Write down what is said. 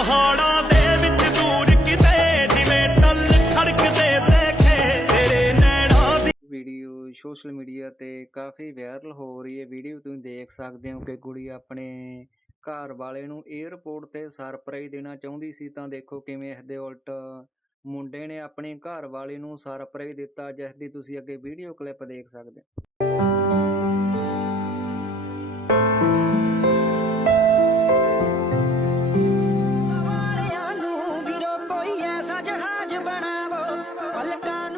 ਪਹਾੜਾਂ ਦੇ ਵਿੱਚ ਦੂਰ ਕਿਤੇ, ਜਿਵੇਂ ਟੱਲ ਖੜਕਦੇ ਦੇਖੇ, ਤੇਰੇ ਨੈਣਾਂ ਦੀ ਵੀਡੀਓ ਸੋਸ਼ਲ ਮੀਡੀਆ ਤੇ ਕਾਫੀ ਵਾਇਰਲ ਹੋ ਰਹੀ ਹੈ। ਵੀਡੀਓ ਤੁਸੀਂ ਦੇਖ ਸਕਦੇ ਹੋ ਕਿ ਕੁੜੀ ਆਪਣੇ ਘਰ ਵਾਲੇ ਨੂੰ 에ਅਰਪੋਰਟ ਤੇ ਸਰਪ੍ਰਾਈਜ਼ ਦੇਣਾ ਚਾਹੁੰਦੀ ਸੀ। ਤਾਂ ਦੇਖੋ ਕਿਵੇਂ ਇਸ ਦੇ ਉਲਟ ਮੁੰਡੇ ਨੇ ਆਪਣੇ ਘਰ ਵਾਲੇ ਨੂੰ ਸਰਪ੍ਰਾਈਜ਼ ਦਿੱਤਾ, ਜਿਸ ਦੀ ਤੁਸੀਂ ਅੱਗੇ ਵੀਡੀਓ ਕਲਿੱਪ ਦੇਖ ਸਕਦੇ ਹੋ। All